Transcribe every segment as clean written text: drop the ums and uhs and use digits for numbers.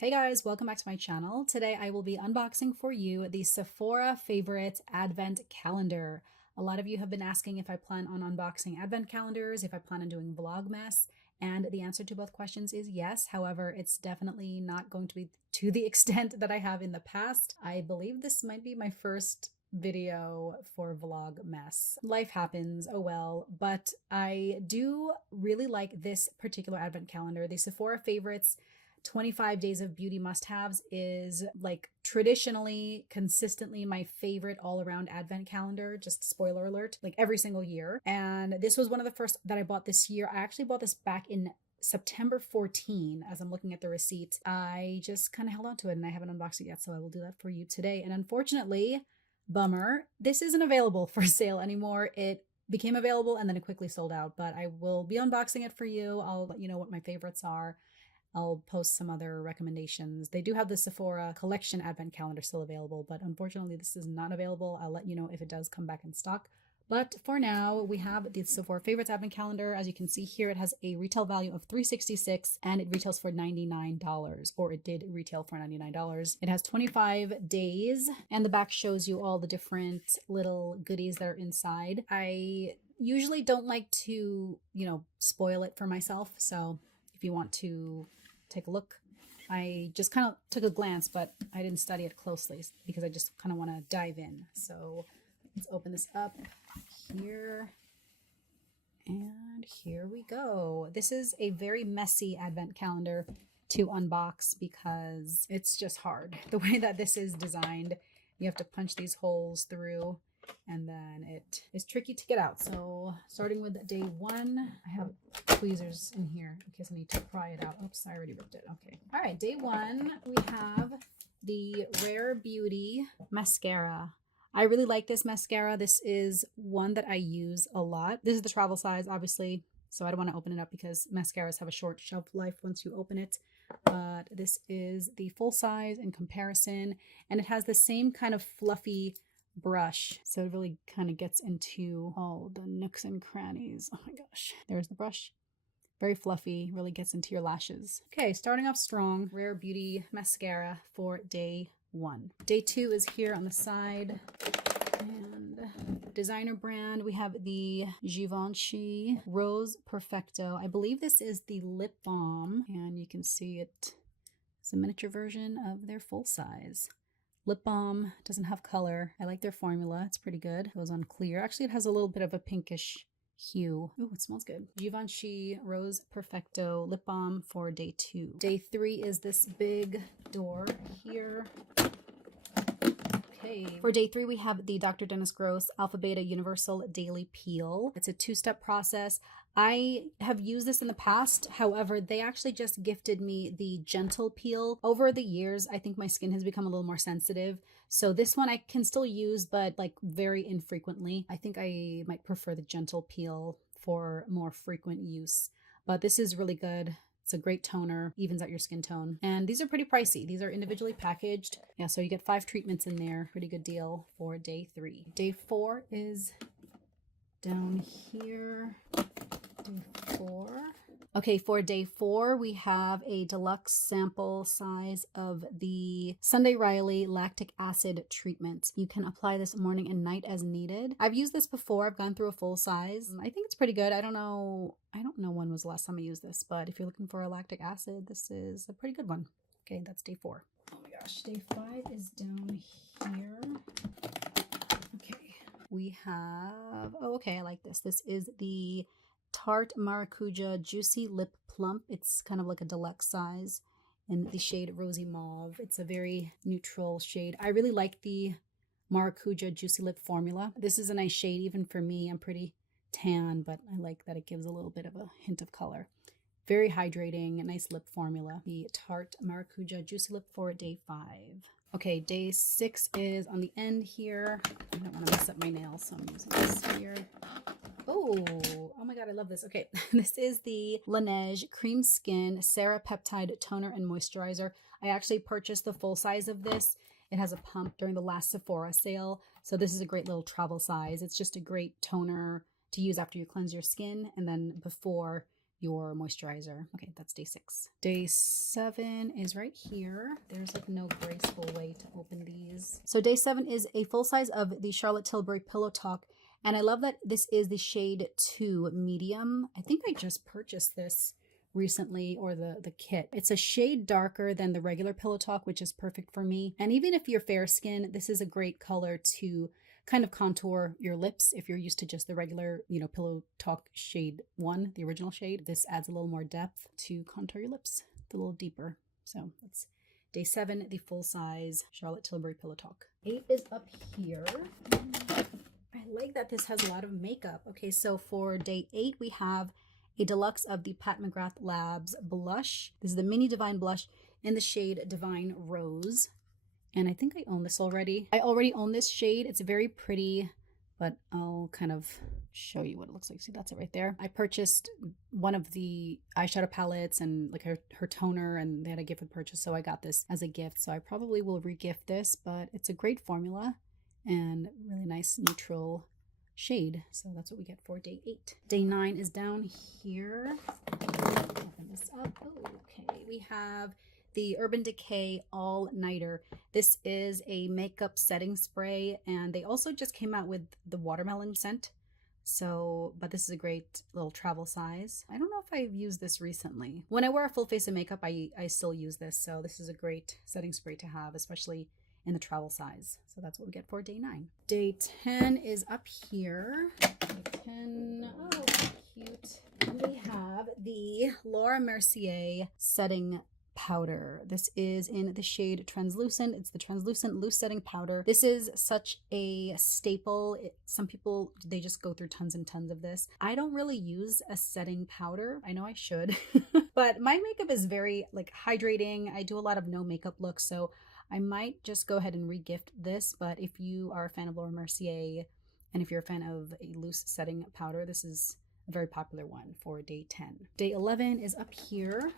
Hey guys, welcome back to my channel. Today I will be unboxing for you the Sephora Favorite Advent Calendar. A lot of you have been asking if I plan on unboxing advent calendars, if I plan on doing Vlogmas, and the answer to both questions is yes. However, it's definitely not going to be to the extent that I have in the past. I believe this might be my first video for Vlogmas. Life happens, oh well, but I do really like this particular advent calendar. The Sephora Favorites 25 Days of Beauty Must-Haves is like traditionally, consistently my favorite all-around advent calendar. Just spoiler alert, like every single year. And this was one of the first that I bought this year. I actually bought this back in September 14. As I'm looking at the receipt, I just kind of held on to it and I haven't unboxed it yet, so I will do that for you today. And unfortunately, bummer, this isn't available for sale anymore. It became available and then it quickly sold out, but I will be unboxing it for you. I'll let you know what my favorites are. I'll post some other recommendations. They do have the Sephora collection advent calendar still available, but unfortunately this is not available. I'll let you know if it does come back in stock. But for now, we have the Sephora Favorites advent calendar. As you can see here, it has a retail value of $366 and it retails for $99, or it did retail for $99. It has 25 days and the back shows you all the different little goodies that are inside. I usually don't like to, spoil it for myself. So if you want to take a look, I just kind of took a glance, but I didn't study it closely because I just kind of want to dive in. So let's open this up here. And here we go. This is a very messy advent calendar to unbox because it's just hard. The way that this is designed, you have to punch these holes through and then it is tricky to get out. So starting with day one, I have tweezers in here in case I need to pry it out. Oops, I already ripped it. Okay. All right, day one, we have the Rare Beauty mascara. I really like this mascara. This is one that I use a lot. This is the travel size, obviously, so I don't want to open it up because mascaras have a short shelf life once you open it. But this is the full size in comparison, and it has the same kind of fluffy brush, so it really kind of gets into all the nooks and crannies. Oh my gosh, there's the brush. Very fluffy, really gets into your lashes. Okay, starting off strong, Rare Beauty mascara for day one. Day two is here on the side, and designer brand, we have the Givenchy Rose Perfecto. I believe this is the lip balm, and you can see it's a miniature version of their full size. Lip balm, doesn't have color. I like their formula. It's pretty good. It goes on clear. Actually, it has a little bit of a pinkish hue. Ooh, it smells good. Givenchy Rose Perfecto lip balm for day two. Day three is this big door here. Okay. For day three, we have the Dr. Dennis Gross Alpha Beta Universal Daily Peel. It's a two-step process. I have used this in the past. However, they actually just gifted me the gentle peel. Over the years, I think my skin has become a little more sensitive. So this one I can still use, but like very infrequently. I think I might prefer the gentle peel for more frequent use. But this is really good. It's a great toner, evens out your skin tone. And these are pretty pricey. These are individually packaged. Yeah, so you get 5 treatments in there. Pretty good deal for day three. Day four is down here. Day four. Okay, for day four, we have a deluxe sample size of the Sunday Riley lactic acid treatment. You can apply this morning and night as needed. I've used this before. I've gone through a full size. I think it's pretty good. I don't know when was the last time I used this, but if you're looking for a lactic acid, this is a pretty good one. Okay, that's day four. Oh my gosh, day five is down here. Okay, we have, oh, okay, I like this. This is the Tarte Maracuja Juicy Lip Plump. It's kind of like a deluxe size in the shade Rosy Mauve. It's a very neutral shade. I really like the Maracuja Juicy Lip formula. This is a nice shade even for me. I'm pretty tan, but I like that it gives a little bit of a hint of color. Very hydrating, nice lip formula. The Tarte Maracuja Juicy Lip for day five. Okay, day six is on the end here. I don't want to mess up my nails, so I'm using this here. Oh my god, I love this. Okay, this is the Laneige Cream Skin Serapeptide Toner and Moisturizer. I actually purchased the full size of this. It has a pump during the last Sephora sale, so this is a great little travel size. It's just a great toner to use after you cleanse your skin and then before your moisturizer. Okay, that's day 6. Day 7 is right here. There's like no graceful way to open these. So day 7 is a full size of the Charlotte Tilbury Pillow Talk. And I love that this is the shade 2 medium. I think I just purchased this recently, or the kit. It's a shade darker than the regular Pillow Talk, which is perfect for me. And even if you're fair skin, this is a great color to kind of contour your lips. If you're used to just the regular, Pillow Talk shade 1, the original shade, this adds a little more depth to contour your lips a little deeper. So that's day 7, the full size Charlotte Tilbury Pillow Talk. 8 is up here. I like that this has a lot of makeup. Okay, so for day 8, we have a deluxe of the Pat McGrath Labs blush. This is the Mini Divine Blush in the shade Divine Rose. And I think I own this already. I already own this shade. It's very pretty, but I'll kind of show you what it looks like. See, that's it right there. I purchased one of the eyeshadow palettes and like her toner, and they had a gift with purchase, so I got this as a gift. So I probably will re-gift this, but it's a great formula and really nice neutral shade. So that's what we get for day 8. Day 9 is down here. Open this up. Oh, okay. We have the Urban Decay All Nighter. This is a makeup setting spray, and they also just came out with the watermelon scent. So, but this is a great little travel size. I don't know if I've used this recently. When I wear a full face of makeup, I still use this. So this is a great setting spray to have, especially in the travel size. So that's what we get for day 9. Day 10 is up here. Day 10, oh, cute. And we have the Laura Mercier setting powder. This is in the shade Translucent. It's the Translucent Loose Setting Powder. This is such a staple. Some people, they just go through tons and tons of this. I don't really use a setting powder. I know I should, but my makeup is very like hydrating. I do a lot of no makeup looks, so I might just go ahead and re-gift this. But if you are a fan of Laura Mercier, and if you're a fan of a loose setting powder, this is a very popular one for day 10. Day 11 is up here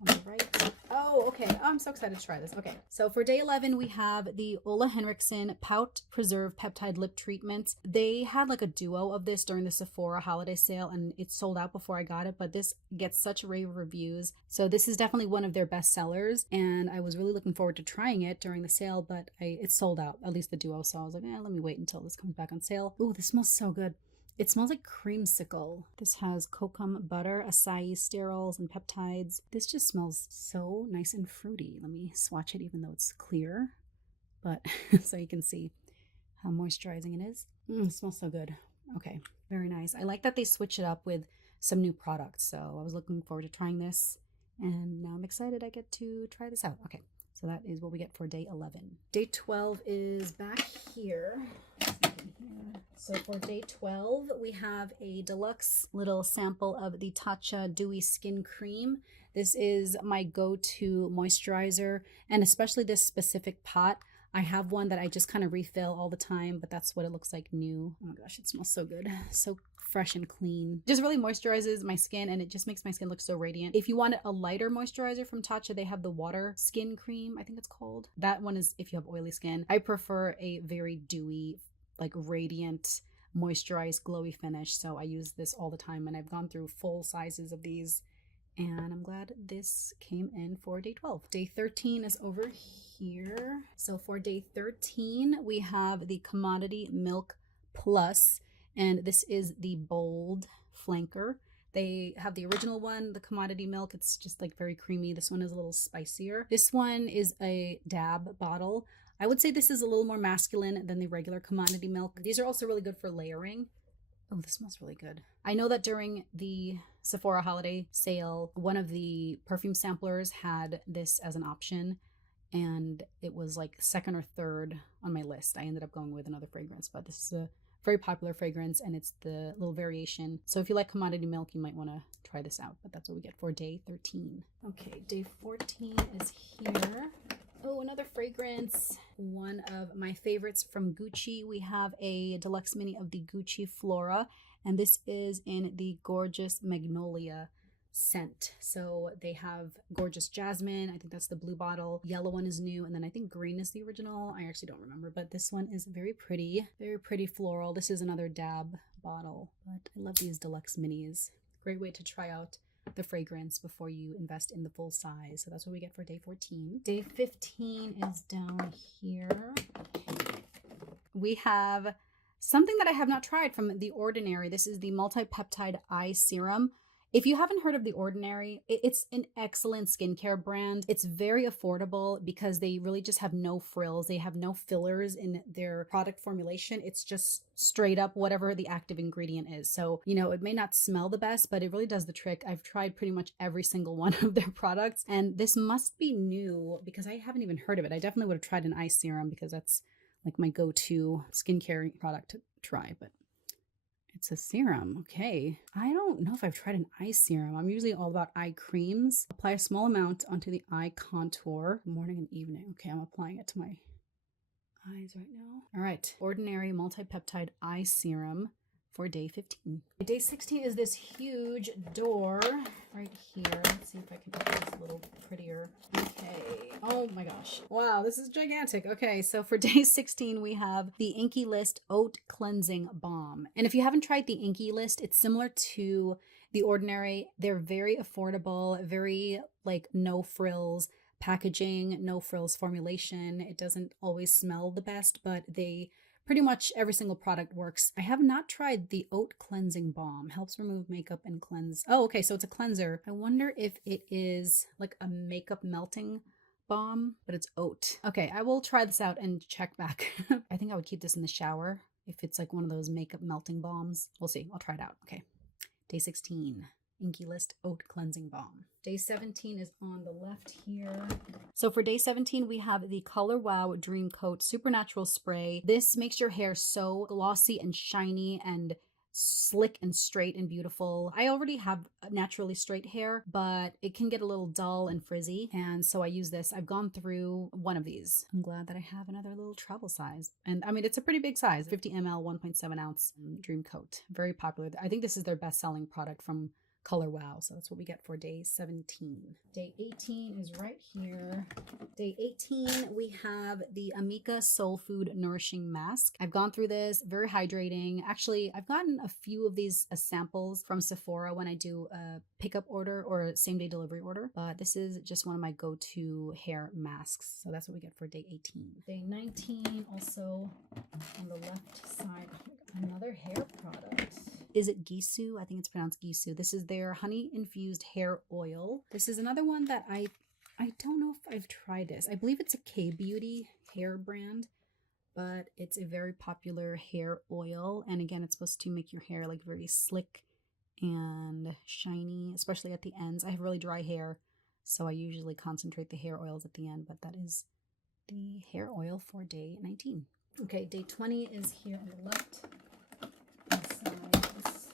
on the right. Oh, okay. Oh, I'm so excited to try this. Okay, so for day 11, we have the Ola Henriksen Pout Preserve Peptide Lip Treatment. They had like a duo of this during the Sephora holiday sale, and it sold out before I got it, but this gets such rave reviews. So this is definitely one of their best sellers, and I was really looking forward to trying it during the sale, but it sold out, at least the duo. So I was like, let me wait until this comes back on sale. Ooh, this smells so good. It smells like creamsicle. This has kokum butter, acai sterols, and peptides. This just smells so nice and fruity. Let me swatch it even though it's clear, but so you can see how moisturizing it is. It smells so good. Okay, very nice. I like that they switch it up with some new products. So I was looking forward to trying this, and now I'm excited I get to try this out. Okay, so that is what we get for day 11. Day 12 is back here. So for day 12, we have a deluxe little sample of the Tatcha Dewy Skin Cream. This is my go-to moisturizer, and especially this specific pot. I have one that I just kind of refill all the time, but that's what it looks like new. Oh my gosh, it smells so good. So fresh and clean. Just really moisturizes my skin, and it just makes my skin look so radiant. If you want a lighter moisturizer from Tatcha, they have the Water Skin Cream, I think it's called. That one is if you have oily skin. I prefer a very dewy, like radiant, moisturized, glowy finish. So I use this all the time, and I've gone through full sizes of these, and I'm glad this came in for day 12. Day 13 is over here. So for day 13, we have the Commodity Milk Plus, and this is the bold flanker. They have the original one, the Commodity Milk. It's just like very creamy. This one is a little spicier. This one is a dab bottle. I would say this is a little more masculine than the regular Commodity Milk. These are also really good for layering. Oh, this smells really good. I know that during the Sephora holiday sale, one of the perfume samplers had this as an option, and it was like second or third on my list. I ended up going with another fragrance, but this is a very popular fragrance, and it's the little variation. So if you like Commodity Milk, you might want to try this out, but that's what we get for day 13. Okay, day 14 is here. Oh, another fragrance. One of my favorites from Gucci. We have a deluxe mini of the Gucci Flora, and this is in the Gorgeous Magnolia scent. So they have Gorgeous Jasmine. I think that's the blue bottle. Yellow one is new, and then I think green is the original. I actually don't remember, but this one is very pretty floral. This is another dab bottle, but I love these deluxe minis. Great way to try out the fragrance before you invest in the full size. So that's what we get for day 14. Day 15 is down here. We have something that I have not tried from The Ordinary. This is the multi-peptide eye serum. If you haven't heard of The Ordinary, it's an excellent skincare brand. It's very affordable because they really just have no frills. They have no fillers in their product formulation. It's just straight up whatever the active ingredient is. So, you know, it may not smell the best, but it really does the trick. I've tried pretty much every single one of their products, and this must be new because I haven't even heard of it. I definitely would have tried an eye serum because that's like my go-to skincare product to try, but it's a serum. Okay. I don't know if I've tried an eye serum. I'm usually all about eye creams. Apply a small amount onto the eye contour, morning and evening. Okay, I'm applying it to my eyes right now. All right. Ordinary multi-peptide eye serum for day 15. Day 16 is this huge door right here. Let's see if I can make this a little prettier. Okay. Oh my gosh. Wow, this is gigantic. Okay, so for day 16, we have the Inky List Oat Cleansing Balm. And if you haven't tried the Inky List, it's similar to The Ordinary. They're very affordable, very like no frills packaging, no frills formulation. It doesn't always smell the best, but they pretty much every single product works. I have not tried the Oat Cleansing Balm. Helps remove makeup and cleanse. Oh, okay, so it's a cleanser. I wonder if it is like a makeup melting balm, but it's oat. Okay, I will try this out and check back. I think I would keep this in the shower if it's like one of those makeup melting balms. We'll see. I'll try it out. Okay. Day 16. Inky List Oat Cleansing Balm. Day 17 is on the left here. So for day 17, we have the Color Wow Dream Coat Supernatural Spray. This makes your hair so glossy and shiny and slick and straight and beautiful. I already have naturally straight hair, but it can get a little dull and frizzy. And so I use this. I've gone through one of these. I'm glad that I have another little travel size. And I mean, it's a pretty big size, 50 ml, 1.7 ounce Dream Coat. Very popular. I think this is their best selling product from Color Wow. So that's what we get for day 17. Day 18 is right here. Day 18, we have the Amika Soul Food Nourishing Mask. I've gone through this, very hydrating. Actually, I've gotten a few of these as samples from Sephora when I do a pickup order or a same day delivery order. But this is just one of my go-to hair masks. So that's what we get for day 18. Day 19, also on the left side, another hair product. Is it Gisu? I think it's pronounced Gisu. This is their honey infused hair oil. This is another one that I don't know if I've tried this. I believe it's a K-Beauty hair brand, but it's a very popular hair oil. And again, it's supposed to make your hair like very slick and shiny, especially at the ends. I have really dry hair, so I usually concentrate the hair oils at the end, but that is the hair oil for day 19. Okay, day 20 is here on the left.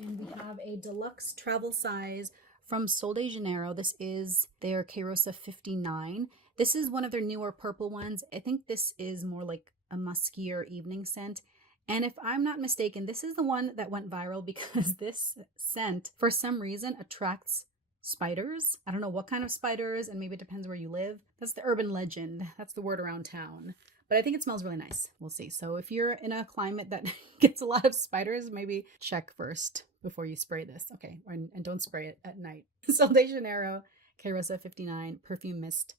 And we have a deluxe travel size from Sol de Janeiro. This is their Queirosa 59. This is one of their newer purple ones. I think this is more like a muskier evening scent. And if I'm not mistaken, this is the one that went viral because this scent, for some reason, attracts spiders. I don't know what kind of spiders, and maybe it depends where you live. That's the urban legend. That's the word around town. But I think it smells really nice. We'll see. So if you're in a climate that gets a lot of spiders, maybe check first before you spray this. Okay. And don't spray it at night. Sol de Janeiro, Queirosa 59 perfume mist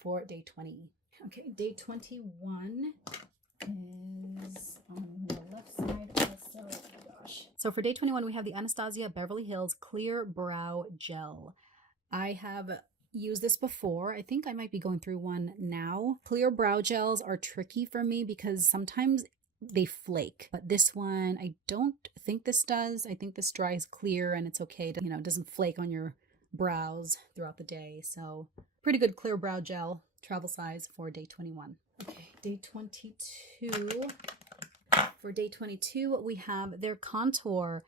for day 20. Okay. Day 21 is on the left side also. Oh my gosh. So for day 21, we have the Anastasia Beverly Hills Clear Brow Gel. I have used this before. I think I might be going through one now. Clear brow gels are tricky for me because sometimes they flake, but this one, I don't think this does. I think this dries clear and it's okay to, it doesn't flake on your brows throughout the day. So pretty good clear brow gel, travel size for day 21. Okay, day 22. For day 22, we have their contour.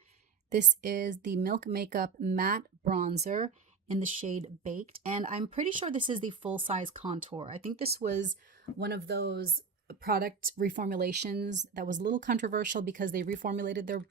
This is the Milk Makeup Matte Bronzer in the shade Baked. And I'm pretty sure this is the full-size contour. I think this was one of those product reformulations that was a little controversial because they reformulated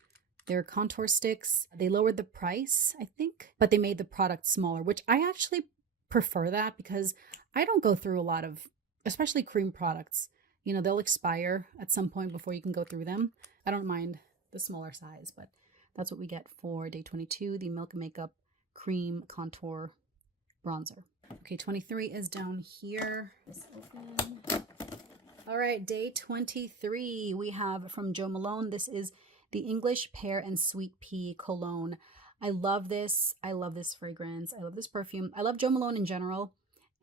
their contour sticks. They lowered the price, I think, but they made the product smaller, which I actually prefer that because I don't go through a lot of, especially cream products. They'll expire at some point before you can go through them. I don't mind the smaller size, but that's what we get for day 22, the Milk Makeup cream contour bronzer. Okay, 23 is down here. Let's open. All right, day 23, we have from Jo Malone. This is the English Pear and Sweet Pea Cologne. I love this. I love this fragrance. I love this perfume. I love Jo Malone in general,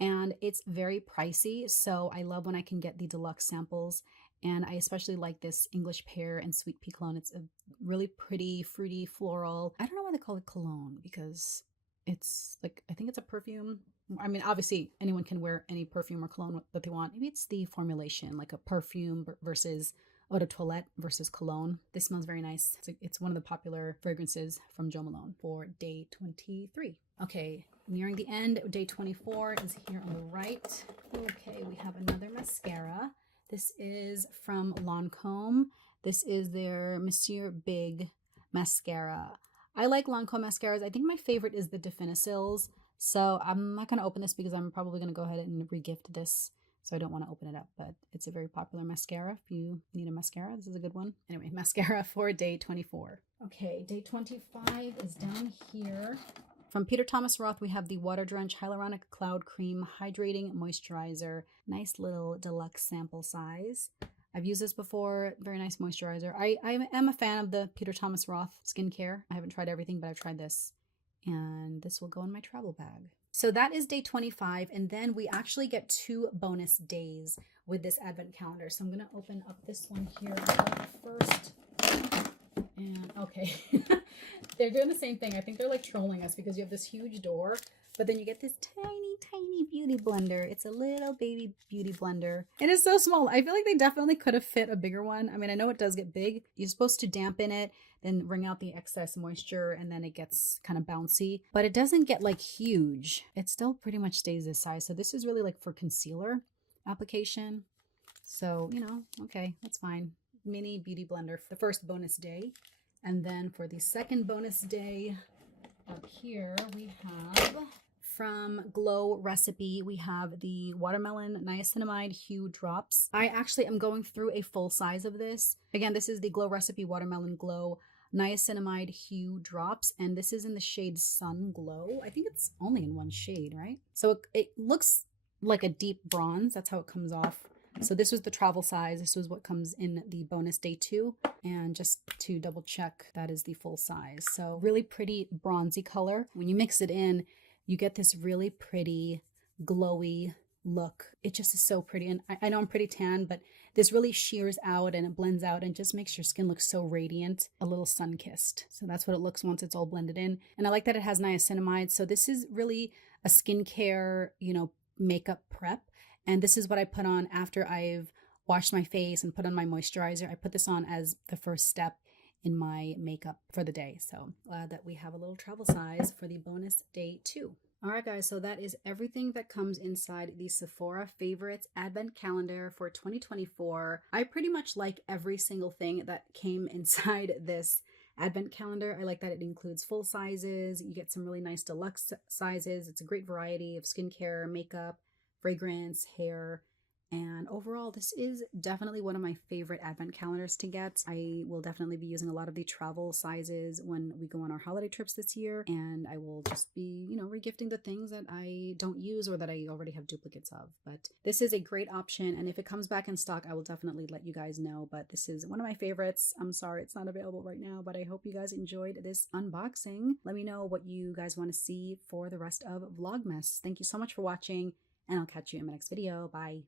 and it's very pricey. So I love when I can get the deluxe samples. And I especially like this English Pear and Sweet Pea Cologne. It's a really pretty, fruity, floral. I don't know why they call it cologne, because it's like, I think it's a perfume. I mean, obviously anyone can wear any perfume or cologne that they want. Maybe it's the formulation, like a perfume versus eau de toilette versus cologne. This smells very nice. It's one of the popular fragrances from Jo Malone for day 23. Okay, nearing the end, day 24 is here on the right. Okay, we have another mascara. This is from Lancome. This is their Monsieur Big mascara. I like Lancome mascaras. I think my favorite is the Definicils. So I'm not going to open this because I'm probably going to go ahead and regift this. So I don't want to open it up, but it's a very popular mascara. If you need a mascara, this is a good one. Anyway, mascara for day 24. Okay, day 25 is down here. From Peter Thomas Roth, we have the Water Drench Hyaluronic Cloud Cream Hydrating Moisturizer. Nice little deluxe sample size. I've used this before. Very nice moisturizer. I am a fan of the Peter Thomas Roth skincare. I haven't tried everything, but I've tried this. And this will go in my travel bag. So that is day 25. And then we actually get 2 bonus days with this advent calendar. So I'm going to open up this one here first. And okay, they're doing the same thing. I think they're like trolling us because you have this huge door, but then you get this tiny beauty blender. It's a little baby beauty blender. And it's so small. I feel like they definitely could have fit a bigger one. I mean, I know it does get big. You're supposed to dampen it, then wring out the excess moisture, and then it gets kind of bouncy, but it doesn't get like huge. It still pretty much stays this size. So this is really like for concealer application. So, you know, okay, that's fine. Mini beauty blender for the first bonus day. And then for the second bonus day up here, we have from Glow Recipe, we have the Watermelon Niacinamide Hue Drops. I actually am going through a full size of this. Again, this is the Glow Recipe Watermelon Glow Niacinamide Hue Drops, and this is in the shade Sun Glow. I think it's only in one shade, right? So it looks like a deep bronze. That's how it comes off. So this was the travel size. This was what comes in the bonus day 2. And just to double check, that is the full size. So really pretty bronzy color. When you mix it in, you get this really pretty glowy look. It just is so pretty. And I know I'm pretty tan, but this really shears out and it blends out and just makes your skin look so radiant, a little sun-kissed. So that's what it looks once it's all blended in. And I like that it has niacinamide. So this is really a skincare, you know, makeup prep. And this is what I put on after I've washed my face and put on my moisturizer. I put this on as the first step in my makeup for the day. So glad that we have a little travel size for the bonus day 2. All right, guys, so that is everything that comes inside the Sephora Favorites Advent Calendar for 2024. I pretty much like every single thing that came inside this Advent calendar. I like that it includes full sizes. You get some really nice deluxe sizes. It's a great variety of skincare, makeup, fragrance, hair, and overall this is definitely one of my favorite advent calendars to get. I will definitely be using a lot of the travel sizes when we go on our holiday trips this year, and I will just be, you know, regifting the things that I don't use or that I already have duplicates of. But this is a great option, and if it comes back in stock, I will definitely let you guys know. But this is one of my favorites. I'm sorry it's not available right now, but I hope you guys enjoyed this unboxing. Let me know what you guys want to see for the rest of Vlogmas. Thank you so much for watching, and I'll catch you in my next video. Bye.